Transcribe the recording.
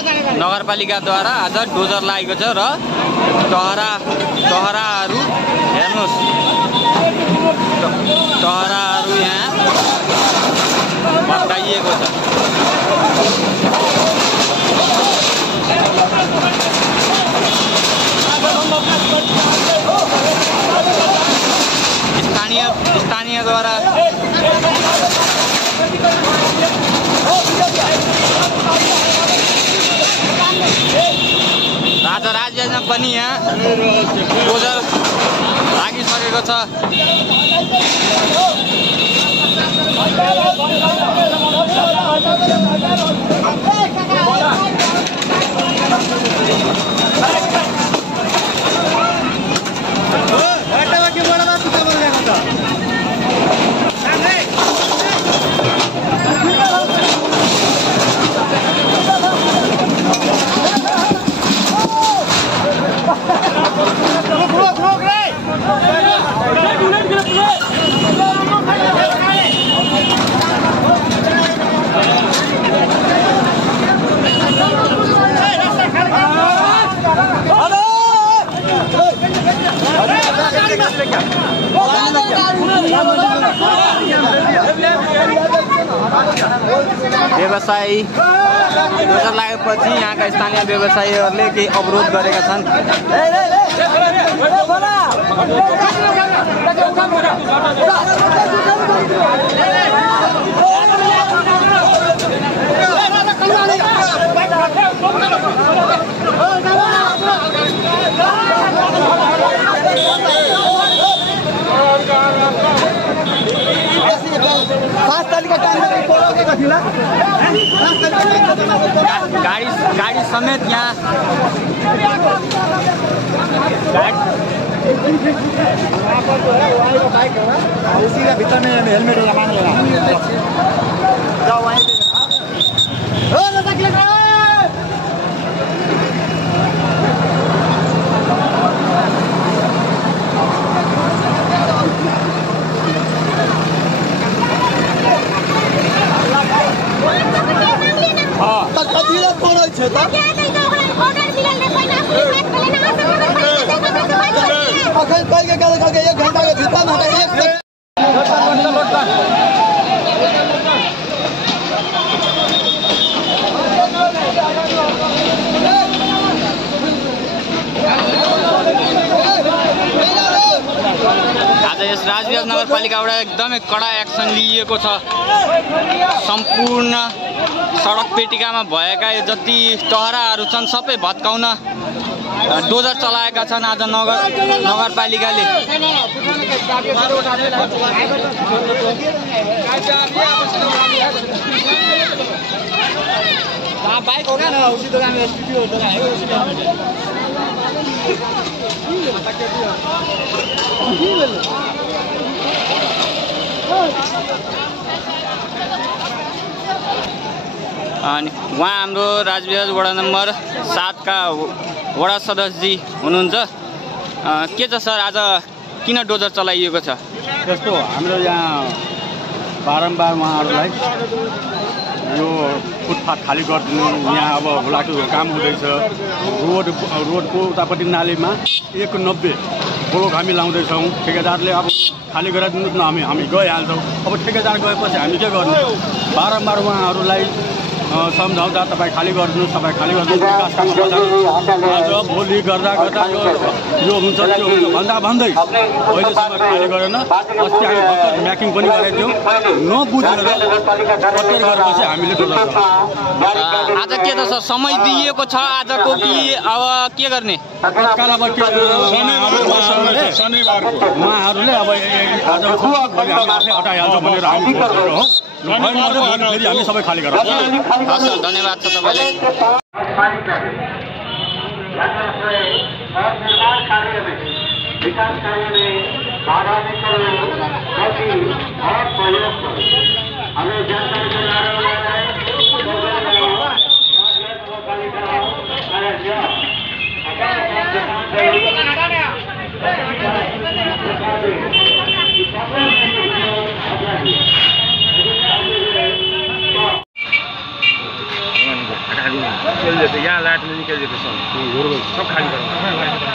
नगरपालिकाद्वारा आज डोजर लागेको छ र टहराहरू हेर्नुहोस्, टहराहरू यहाँ भत्काइएको छ। स्थानीयद्वारा राजभवनमा पनि यहाँ डोजर लागिसकेको छ। व्यवसायी डोजर लागेपछि यहाँका स्थानीय व्यवसायीहरूले केही अवरोध गरेका छन्। गाडी समेत यहाँ उसी का भीतर में हेलमेट लगाने लगा जाओ वहीं राजविहार नगरपालिकाबाट एकदमै कडा एक्सन लिएको छ। सम्पूर्ण सडक पेटिकामा भएका जति टहराहरू छन् सबै भत्काउन डोजर चलाएका छन् आज नगरपालिकाले। बाइक होगा ना उसी दुकान में स्टूडियो होता है उसी में अनि उहाँ हाम्रो राजविहार वडा नम्बर 7 का वडा सदस्यजी हुनुहुन्छ। के छ सर, आज किन डोजर चलाइएको छ? जस्तो हाम्रो यहाँ बारम्बार उहाँहरूलाई यो फुटपाथ खाली गरिदिनु, यहाँ अब हुलाको काम हुँदैछ, रोडको उतापट्टि नालीमा 190 ब्लक हामी लाउँदैछौँ। ठेकेदारले अब खाली गराइदिनुहोस् न, हामी गइहाल्छौँ। अब ठेकेदार गएपछि हामी के गर्नु? बारम्बार उहाँहरूलाई सम्झाउँदा तपाईँ खाली गरिदिनुहोस्, तपाईँ खाली गरिदिनुहोस्, विकास काम आज भोलि गर्दा यो हुन्छ त्यो हुन्छ भन्दै अहिलेसम्म खाली गरेन। अस्ति हामी भर्खर म्याकिङ पनि गराइदियौँ, नबुझेर प्रत्येक गरेपछि हामीले आज के त सर समय दिइएको छ आजको कि अब के गर्ने? तत्काल अब के उहाँहरूले अब आज हामी आफै हटाइहाल्छौँ भनेर हामी हो। फेरि हामी सबै खाली गराउँछौँ। हस् सर, धन्यवाद छ तपाईँले। विकास कार्य में बाधा और सहयोग हमें जानकारी दिला रहे हैं। निकल जाते, यहाँ लाइट में निकल जाते सब खाली करो।